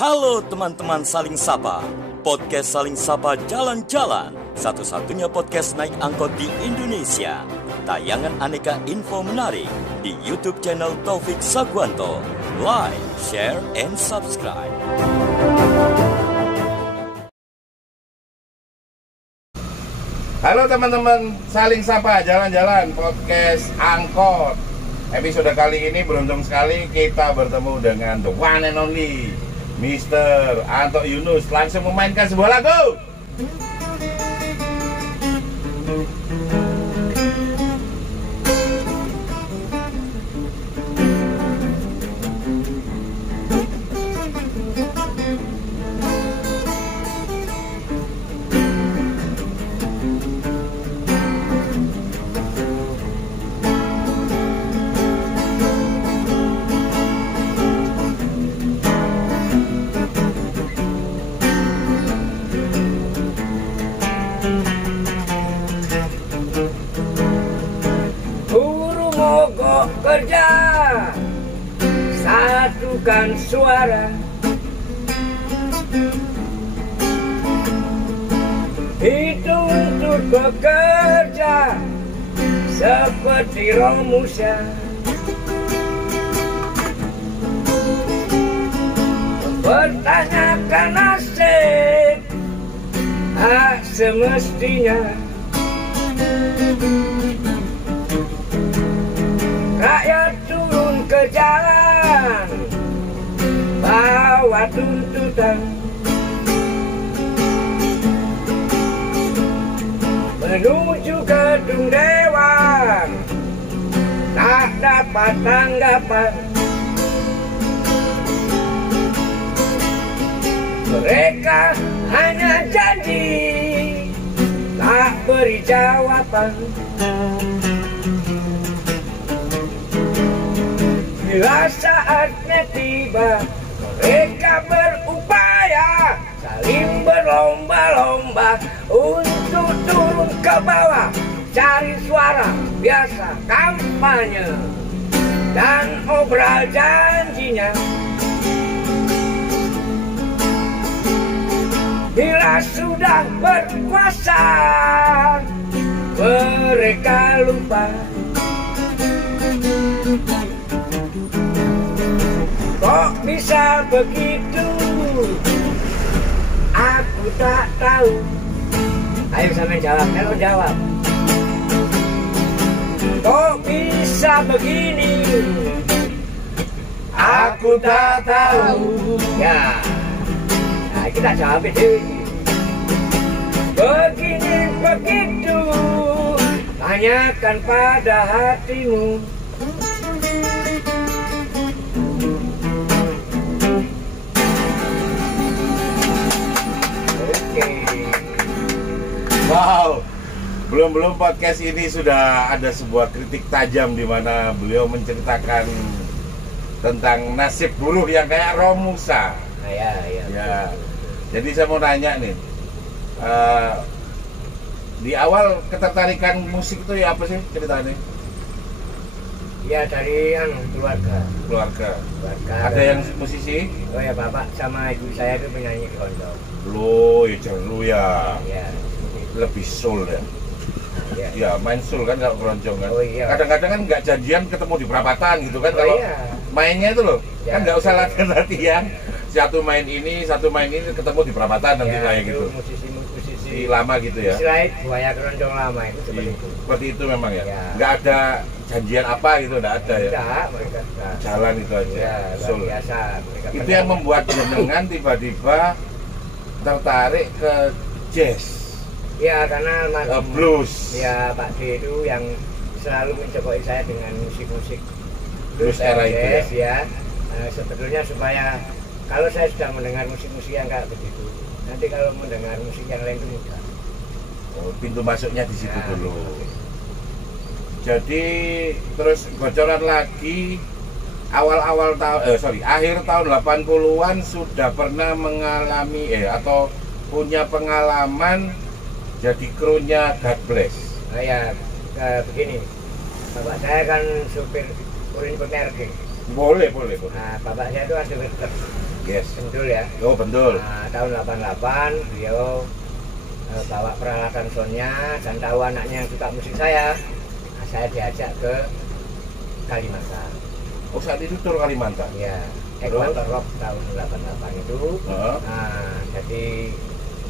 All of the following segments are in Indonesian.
Halo teman-teman Saling Sapa, podcast Saling Sapa Jalan-Jalan, satu-satunya podcast naik angkot di Indonesia. Tayangan aneka info menarik di YouTube channel Taufik Sagwanto. Like, share, and subscribe. Halo teman-teman Saling Sapa Jalan-Jalan podcast angkot. Episode kali ini beruntung sekali kita bertemu dengan the one and only Mr. Anto Yunus, langsung memainkan sebuah lagu. Kerja, satukan suara, hidup untuk bekerja seperti Romusa. Pertanyakan nasib, hak semestinya. Rakyat turun ke jalan, bawa tuntutan, menuju gedung dewan, tak dapat tanggapan. Mereka hanya janji, tak beri jawaban. Bila saatnya tiba, mereka berupaya saling berlomba-lomba untuk turun ke bawah, cari suara biasa kampanye dan obral janjinya. Bila sudah berkuasa, mereka lupa. Kok bisa begitu? Aku tak tahu. Ayo sampai jawab, kalau jawab. Kok bisa begini? Aku tak tahu. Ya, nah kita jawab itu. Begini begitu, tanyakan pada hatimu. Wow, belum podcast ini sudah ada sebuah kritik tajam di mana beliau menceritakan tentang nasib buruh yang kayak Romusa. Ya. Jadi saya mau nanya nih, di awal ketertarikan musik itu ya apa sih ceritanya? Ya dari keluarga. Ada yang musisi? Oh ya, bapak sama ibu saya itu penyanyi keroncong. Lo ya jeru ya. Ya. Lebih soul ya. Ya. Ya main soul kan kalau keroncong kan. Oh iya. Kadang-kadang kan nggak janjian ketemu di perapatan gitu kan. Oh Kalau iya. mainnya itu loh, Ya. kan nggak usah latihan. Satu main ini ketemu di perapatan nanti Ya, kayak gitu. Musisi Lama gitu ya. Istilahnya buaya keroncong lama itu seperti itu. Seperti itu memang ya. Ya. Nggak ada janjian apa gitu, nggak ada ya. Tidak, mereka tidak. Jalan itu aja. Ya, Soul. luar biasa. Mereka Itu benar. yang membuat jenengan tiba-tiba tertarik ke jazz, Ya, karena blues. Ya, Pak D itu yang selalu mencokoi saya dengan musik-musik Blues era itu ya. jazz, ya. Sebetulnya supaya kalau saya sudah mendengar musik-musik yang kayak begitu, nanti kalau mendengar musik yang lain itu mudah. Oh, pintu masuknya di situ Ya. dulu. Jadi terus bocoran lagi awal-awal akhir tahun 80-an sudah pernah mengalami atau punya pengalaman jadi krunya God Bless. Nah, ya begini, bapak saya kan supir urin PRG. Boleh. Nah, bapak saya itu ada truk. Yes. Bentul ya. Oh, Bentul. Nah, tahun 88 beliau bawa peralatan soundnya dan tahu anaknya yang suka musik saya. Nah, saya diajak ke Kalimantan. Oh, saat itu tur Kalimantan. Ya, Equator Rock tahun 88 itu. Nah, jadi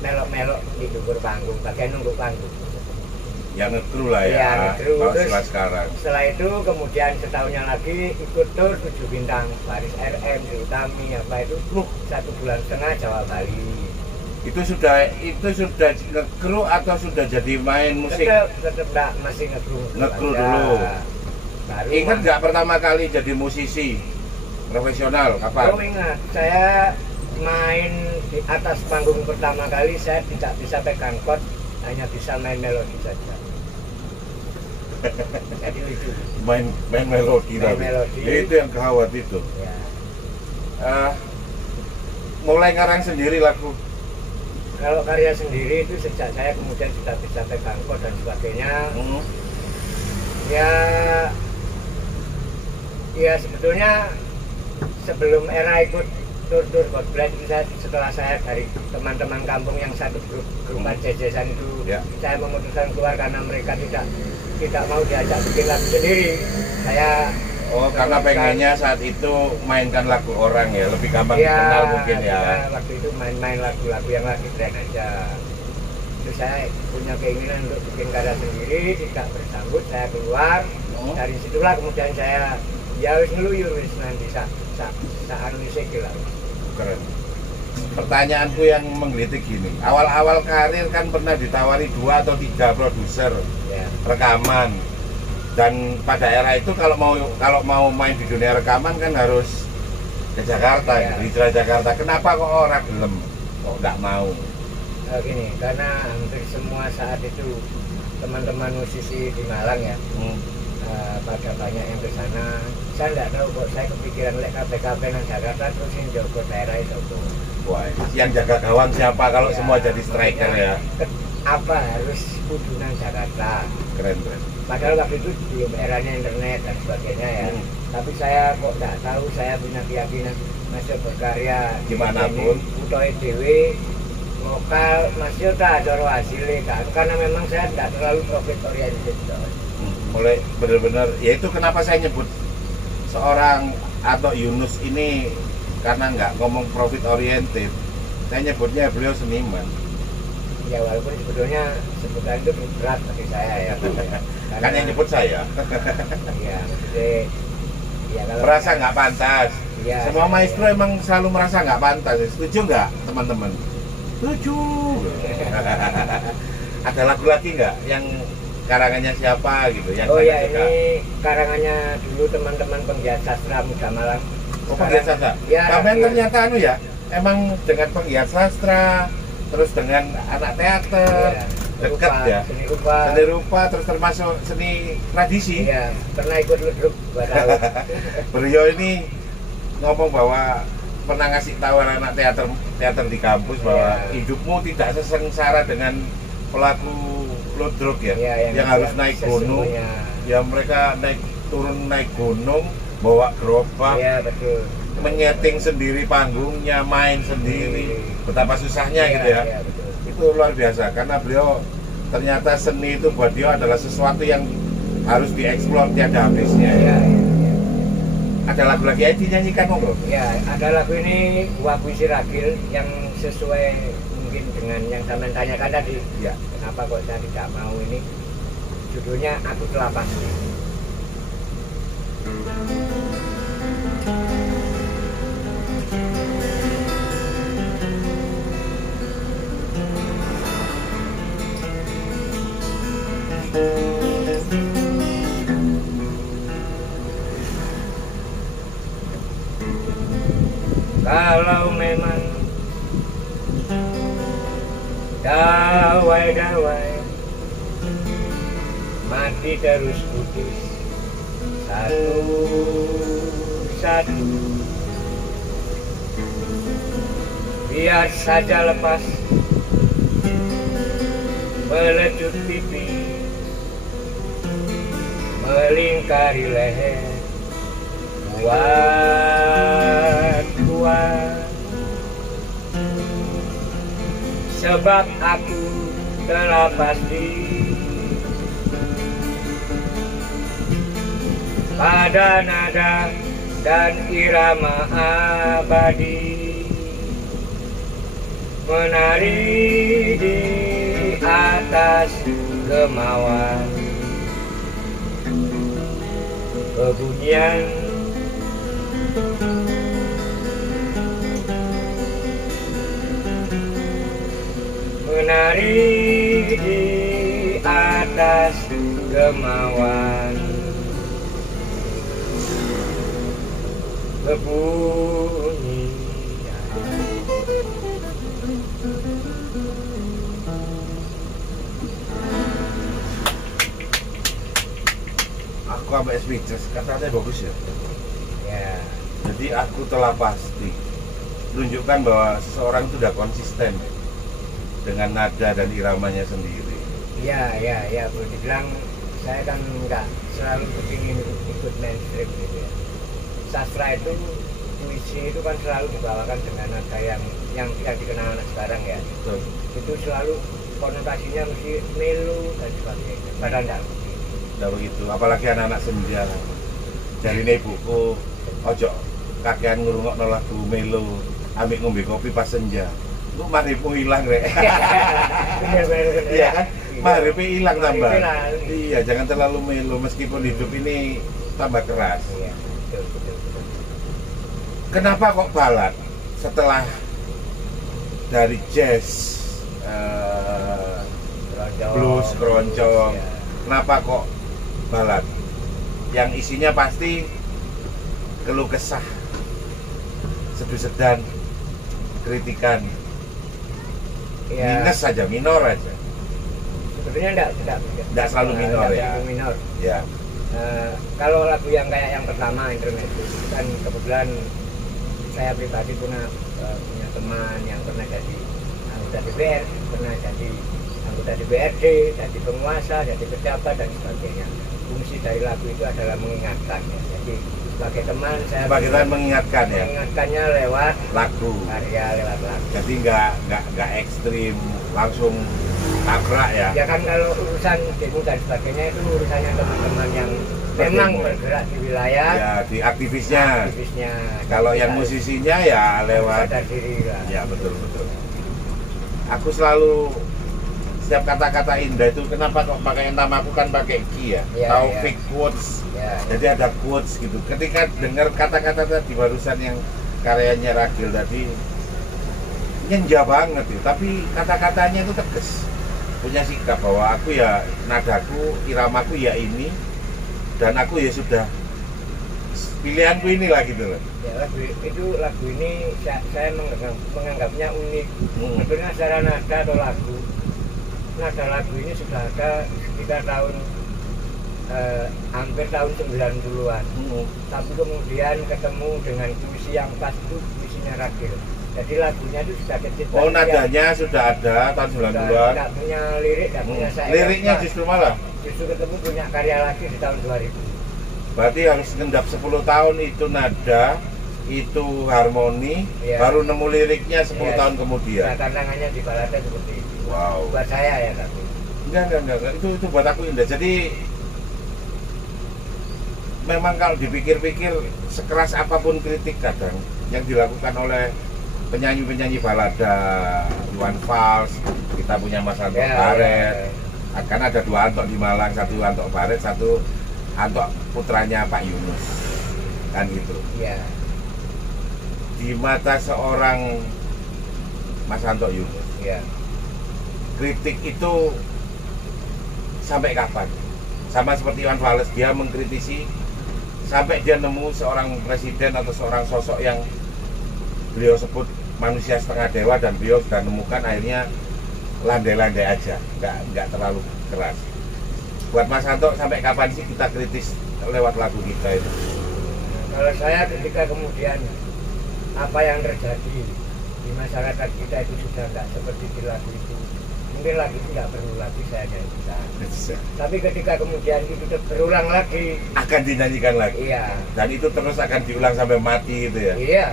melok-melok di dukur panggung, bagian nunggu panggung. Ya ngekru lah ya. Iya, ngekru. Terus sekarang. Setelah itu kemudian setahunnya lagi ikut tur 7 bintang, Paris RM, Utami, apa itu, 1,5 bulan Jawa Bali. Itu sudah ngekru atau sudah jadi main musik? Tetap enggak, masih ngekru. Ngekru dulu. Ingat nggak pertama kali jadi musisi profesional kapan? Oh ingat, saya main di atas panggung pertama kali saya tidak bisa pegang chord, hanya bisa main melodi saja. Jadi lucu. Main melodi Main tapi. melodi. Ya, itu yang gawat itu. Ya. Mulai ngarang sendiri lagu. Kalau karya sendiri itu sejak saya kemudian sudah bisa pegang chord dan sebagainya. Ya sebetulnya sebelum era ikut tur-tur God Bless itu setelah saya dari teman-teman kampung yang satu grup jazz-jazzan itu saya memutuskan keluar karena mereka tidak mau diajak bikin lagu sendiri. Saya karena pengennya saat itu mainkan lagu orang ya, lebih gampang dikenal mungkin ya. Waktu itu main-main lagu-lagu yang lagi tren aja. Terus saya punya keinginan untuk bikin karya sendiri, tidak bersambut, saya keluar. Dari situlah kemudian saya wis ngeluyur wis nanti sak isik lah. Keren. Pertanyaanku yang menggelitik gini, awal-awal karir kan pernah ditawari 2 atau 3 produser rekaman, dan pada era itu kalau mau main di dunia rekaman kan harus ke Jakarta, di Jakarta. Kenapa kok orang gelem, kok nggak mau? Gini, karena hampir semua saat itu teman-teman musisi di Malang ya, pada banyak yang ke sana. Saya nggak tahu kok, saya kepikiran lek KPKP nang Jakarta terus yang jaga daerah itu. Wah, yang jaga gawang siapa kalau semua jadi striker ya? Apa harus kudu nang Jakarta? Keren. Padahal waktu itu belum eranya internet dan sebagainya ya. Tapi saya kok nggak tahu, saya punya keyakinan masih berkarya dimanapun. Utoe dewe lokal masih tak ada hasilnya kan? Karena memang saya tidak terlalu profit oriented. Mulai benar-benar, ya itu kenapa saya nyebut seorang atau Yunus ini karena nggak ngomong profit oriented, saya nyebutnya beliau seniman. Ya walaupun sebetulnya sebutan itu berat bagi saya ya. Kan yang nyebut saya. Iya, maksudnya ya kalau merasa nggak pantas. Ya, semua maestro emang selalu merasa nggak pantas. Setuju nggak teman-teman? Setuju. Ada lagu lagi nggak yang karangannya siapa gitu yang oh ya suka? Ini karangannya dulu teman-teman penggiat sastra Muda Malang. Oh, penggiat sastra? Ya, kalian ternyata ya emang dengan penggiat sastra terus dengan anak teater dekat ya, seni rupa terus termasuk seni tradisi. Iya, pernah ikut ludruk beliau ini ngomong bahwa pernah ngasih tahu anak teater di kampus bahwa hidupmu tidak sesengsara dengan pelaku ludruk ya, yang harus naik gunung ya, mereka naik gunung bawa gerobak, betul, menyeting sendiri panggungnya, main sendiri, betapa susahnya gitu ya. Betul. Itu luar biasa karena beliau ternyata seni itu buat dia adalah sesuatu yang harus dieksplor tiada habisnya. Ada lagu lagi yang dinyanyikan monggo? Ya, ada lagu ini Gua Puisi Ragil yang sesuai mungkin dengan yang sampean tanyakan tadi. Ya. Kenapa kok saya tidak mau ini? Judulnya Aku Telah Pasti. Kalau memang dawai-dawai mati terus putus satu-satu, biar saja lepas melecut pipi melingkari leher, kuat sebab aku telah pasti pada nada dan irama abadi menari di atas kemauan kebunyian menari di atas kemauan kebunyian. Aku sampai speechless, katanya bagus ya. Ya, Jadi aku telah pasti menunjukkan bahwa seseorang itu sudah konsisten dengan nada dan iramanya sendiri. ya, boleh dibilang saya kan nggak selalu kepingin ikut mainstream gitu ya. Sastra itu, puisi itu kan selalu dibawakan dengan nada yang tidak dikenal anak sekarang ya. Betul. Itu selalu konotasinya mesti melu dan sebagainya. Padahal enggak. Tidak begitu, apalagi anak-anak senja. Dari ini buku, ojo kakean ngrungokno lagu melo, ambek ngombe kopi pas senja. Lu maripmu hilang rek. Bener. Iya kan? Maripnya hilang tambah. Maripnya hilang. Iya, jangan terlalu melo meskipun hidup ini tambah keras. Iya, betul. Kenapa kok balad setelah dari jazz, Keroncong, blues, keroncong, ya. kenapa kok balad? Yang isinya pasti keluh kesah, seduh sedan, kritikan, Ya, minus saja, minor aja. sebetulnya enggak Selalu minor ya. begitu minor. Ya, Kalau lagu yang kayak yang pertama intermezzo itu kan kebetulan saya pribadi punya teman yang pernah jadi anggota DPR, pernah jadi anggota DPRD, jadi penguasa, jadi pejabat dan sebagainya. Fungsi dari lagu itu adalah mengingatkan ya. Jadi sebagai teman saya mengingatkan ya, mengingatkannya lewat lagu. karya, lewat lagu. Jadi nggak ekstrim, langsung tabrak ya. Ya kan kalau urusan demo dan sebagainya itu urusannya teman-teman yang memang bergerak di wilayah, Ya, di aktivisnya. Kalau yang Kita musisinya ya lewat. sadar diri lah. Ya, betul. Aku selalu setiap kata-kata indah itu kenapa kok pakai namaku kan pakai Ki ya. Ya, Taufik quotes. Ya, Jadi ada quotes gitu. Ketika dengar kata-kata tadi barusan yang karyanya Ragil tadi nyenja banget ya, tapi kata-katanya itu tegas. Punya sikap bahwa aku ya nadaku, iramaku ya ini dan aku ya sudah pilihanku inilah gitu loh. ya lagu ini saya menganggapnya unik. Hmm. Sebenarnya secara nada atau nada lagu ini sudah ada sekitar tahun hampir tahun 90-an. Tapi kemudian ketemu dengan puisi yang pas itu puisinya Ragil. Jadi lagunya itu sudah kecil. Oh, nadanya sudah ada tahun 90-an. Tidak punya lirik, tidak punya saya. Liriknya justru malah. Justru ketemu punya karya lagi di tahun 2000. Berarti harus ngendap 10 tahun itu nada, itu harmoni, Iya. baru nemu liriknya 10 Iya. tahun kemudian. Nah, tantangannya di balada seperti itu. Wow. Buat saya ya tapi. Enggak. Itu buat aku indah. Jadi memang kalau dipikir-pikir sekeras apapun kritik kadang yang dilakukan oleh penyanyi-penyanyi balada, Iwan Fals, kita punya Mas Antok Baret. Kan ada 2 Antok di Malang, 1 Antok Baret, 1 Antok putranya Pak Yunus. Kan gitu. Iya. Di mata seorang Mas Antok Yunus, Iya. kritik itu sampai kapan? Sama seperti Iwan Fals, dia mengkritisi sampai dia nemu seorang presiden atau seorang sosok yang beliau sebut manusia setengah dewa dan beliau sudah menemukan akhirnya landai-landai aja, nggak terlalu keras. Buat Mas Anto, sampai kapan sih kita kritis lewat lagu kita itu? Kalau saya ketika kemudian apa yang terjadi di masyarakat kita itu sudah nggak seperti di lagu itu, mungkin lagu itu nggak perlu lagi saya nyanyikan. Tapi ketika kemudian itu berulang lagi, Akan dinyanyikan lagi. iya, Dan itu terus akan diulang sampai mati gitu ya. iya,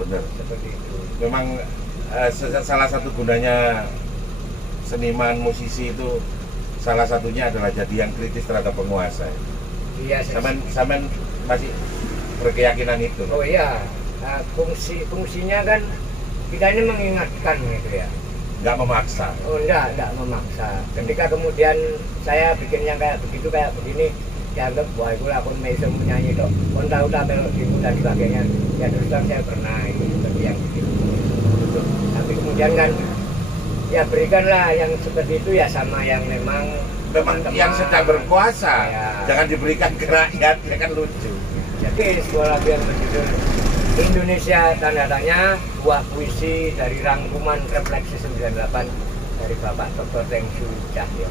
Bener. seperti itu. Memang salah satu gunanya seniman musisi itu salah satunya adalah jadi yang kritis terhadap penguasa. Iya, Saman masih berkeyakinan itu. Oh iya, fungsinya kan kita ini mengingatkan gitu ya. Nggak memaksa. Oh enggak memaksa. Ketika kemudian saya bikin yang kayak begitu, kayak begini, dianggap wah itu aku bisa menyanyi kok. Kon tahu tak melodimu dan sebagainya. Ya terus terang saya pernah itu seperti yang begitu. Tapi kemudian kan ya berikanlah yang seperti itu ya sama yang memang yang sedang berkuasa. Ya. Jangan diberikan ke rakyat, ya kan lucu. Jadi sebuah lagu yang berjudul Indonesia tanda tanya, buah puisi dari rangkuman Refleksi 98 dari Bapak Dr. Tengsu Cahyo.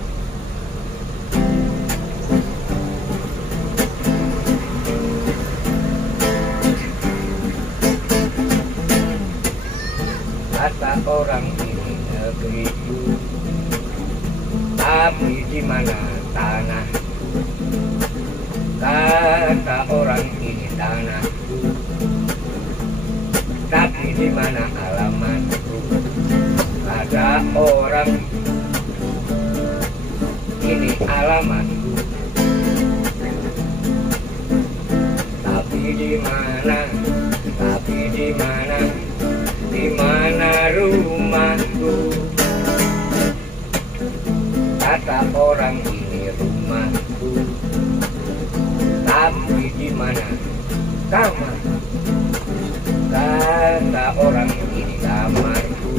Kata orang ini negeriku, tapi di mana tanahku? Kata orang ini tanahku, tapi di mana alamatku? Kata orang ini alamatku, tapi di mana? Tapi di mana? Di mana rumahku? Kata orang ini rumahku, tapi di mana kamar? Kata orang ini kamarku,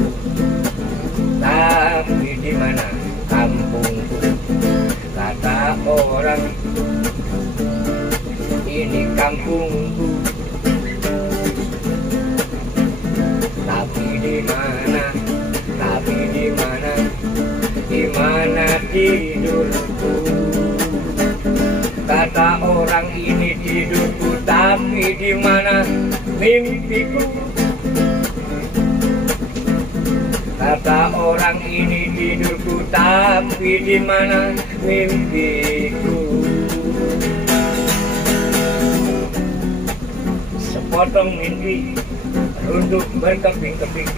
tapi di mana kampungku? Kata orang ini kampungku, tapi di mana? Tapi di mana? Di mana tidurku? Kata orang ini tidurku, tapi di mana mimpiku? Kata orang ini tidurku, tapi di mana mimpiku? Sepotong mimpi runtuh berkeping-keping,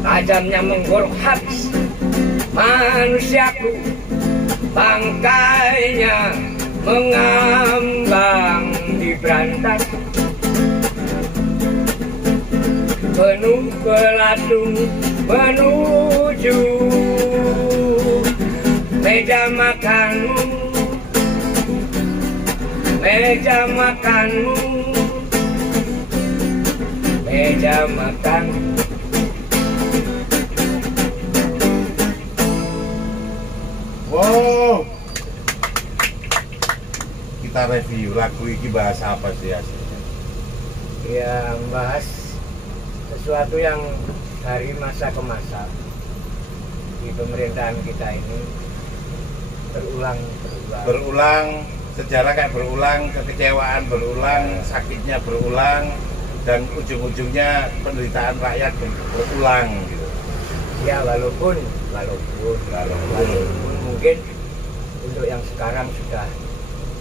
tajamnya menggorok habis manusiaku, bangkainya mengambang di berantas, penuh belatung menuju meja makanmu, meja makanmu, meja makanmu. Wow, kita review lagu ini bahasa apa sih aslinya? Ya, membahas sesuatu yang dari masa ke masa di pemerintahan kita ini berulang, sejarah kayak berulang, kekecewaan berulang, sakitnya berulang, dan ujung-ujungnya penderitaan rakyat berulang gitu. Ya walaupun mungkin untuk yang sekarang sudah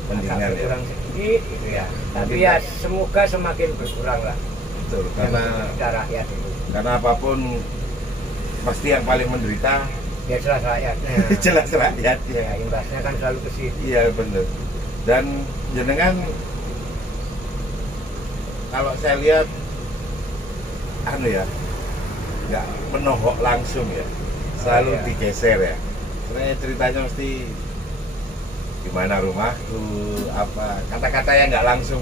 mendingan ya. Kurang sedikit gitu ya. Tapi ya semoga semakin berkurang lah. Betul, karena rakyat itu. Karena apapun pasti yang paling menderita ya jelas rakyatnya. Jelas rakyatnya. Ya, imbasnya kan selalu ke situ. Iya benar. Dan jenengan kalau saya lihat nggak menohok langsung ya, selalu digeser ya. Sebenarnya ceritanya mesti gimana rumahku, apa kata-kata yang nggak langsung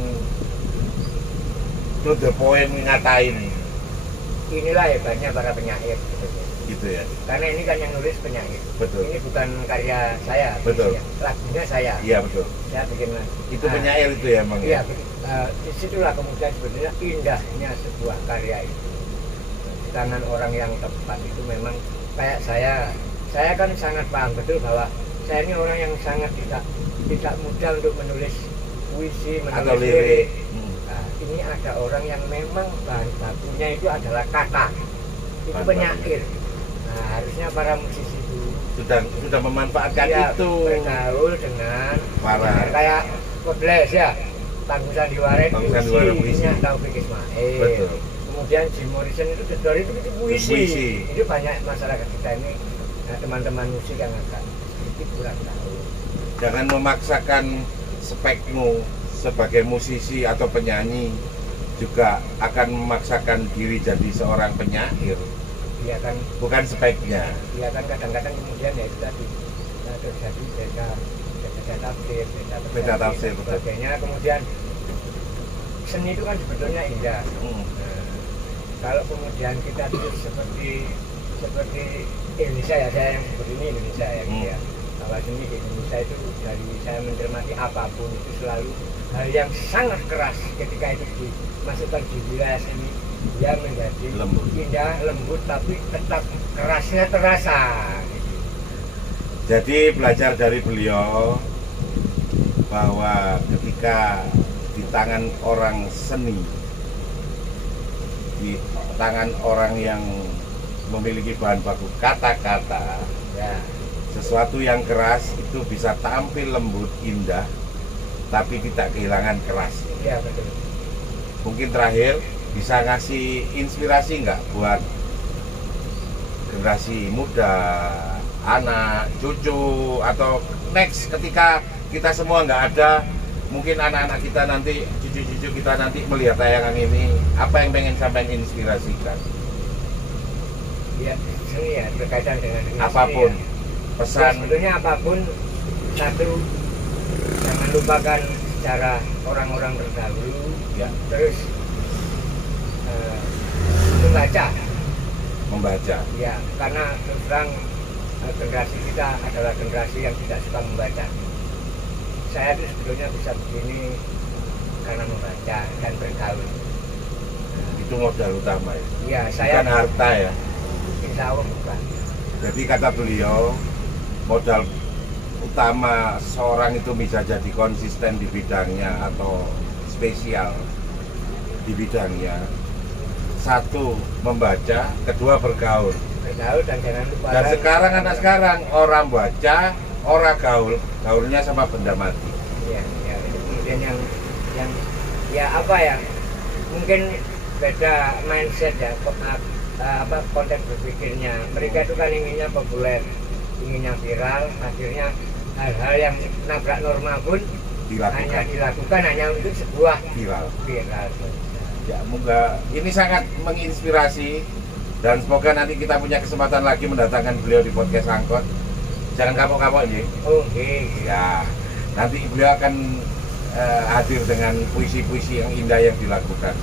to the point ngatain. Inilah hebatnya para penyair gitu ya. Karena ini kan yang nulis penyair. Betul. Ini bukan karya saya. Betul. Lagunya saya. Iya betul. Saya bikin lagu. Itu penyair itu ya emang. Iya. Ya? Disitulah kemudian sebenarnya indahnya sebuah karya itu. Di tangan orang yang tepat itu memang kayak saya kan sangat paham betul bahwa saya ini orang yang sangat tidak mudah untuk menulis puisi, menulis lirik. Nah, ini ada orang yang memang bahan bakunya itu adalah kata, itu penyair. Nah, harusnya para musisi itu sudah memanfaatkan ya, itu bergaul dengan para kayak Kobles ya. Panggung Sandiwara itu puisinya Taufik Ismail. Betul. Kemudian Jim Morrison itu The Doors itu puisi. Itu banyak masyarakat kita ini teman-teman musik yang agak sedikit kurang tahu. Jangan memaksakan spekmu sebagai musisi atau penyanyi juga akan memaksakan diri jadi seorang penyair. Iya kan, bukan speknya. Iya kan, kadang-kadang kemudian ya itu tadi terjadi beda tafsir sebagainya. Kemudian seni itu kan sebetulnya indah. Kalau kemudian kita tulis seperti Indonesia ya, saya yang seperti ini Indonesia ya gitu ya. Bahwa seni di Indonesia itu dari saya mencermati apapun itu selalu hal yang sangat keras. Ketika itu dimasukkan di wilayah seni, dia menjadi lembut, indah, lembut, tapi tetap kerasnya terasa. Jadi belajar dari beliau bahwa ketika di tangan orang seni, di tangan orang yang memiliki bahan baku kata-kata, ya, sesuatu yang keras itu bisa tampil lembut, indah, tapi tidak kehilangan keras. Ya, betul. Mungkin terakhir bisa ngasih inspirasi nggak buat generasi muda, anak, cucu, atau next ketika kita semua nggak ada, mungkin anak-anak kita nanti, cucu-cucu kita nanti melihat tayangan ini, apa yang pengen sampai inspirasikan? Ya, seni ya, berkaitan dengan apapun, seni, ya. Pesan. Sebetulnya apapun, satu, jangan lupakan sejarah orang-orang terdahulu, Ya. Terus membaca, ya, karena terus terang generasi kita adalah generasi yang tidak suka membaca. Saya itu sebetulnya bisa begini karena membaca dan bergaul. Itu modal utama ya? Ya, saya bukan harta ya? Insya Allah bukan. Jadi kata beliau, modal utama seorang itu bisa jadi konsisten di bidangnya atau spesial di bidangnya. Satu, membaca, kedua bergaul. Bergaul dan jangan lupa. Dan sekarang anak sekarang orang baca, orang gaul, gaulnya sama benda mati. Ya, ya, itu kemudian yang ya apa ya? Mungkin beda mindset ya, konteks berpikirnya. Mereka itu kan inginnya populer, inginnya viral, akhirnya hal-hal yang nabrak norma pun hanya dilakukan hanya untuk sebuah viral. Ya, moga ini sangat menginspirasi dan semoga nanti kita punya kesempatan lagi mendatangkan beliau di podcast Angkot. Jangan kapok-kapok nih. Oke. Ya, nanti beliau akan hadir dengan puisi-puisi yang indah yang dilakukan.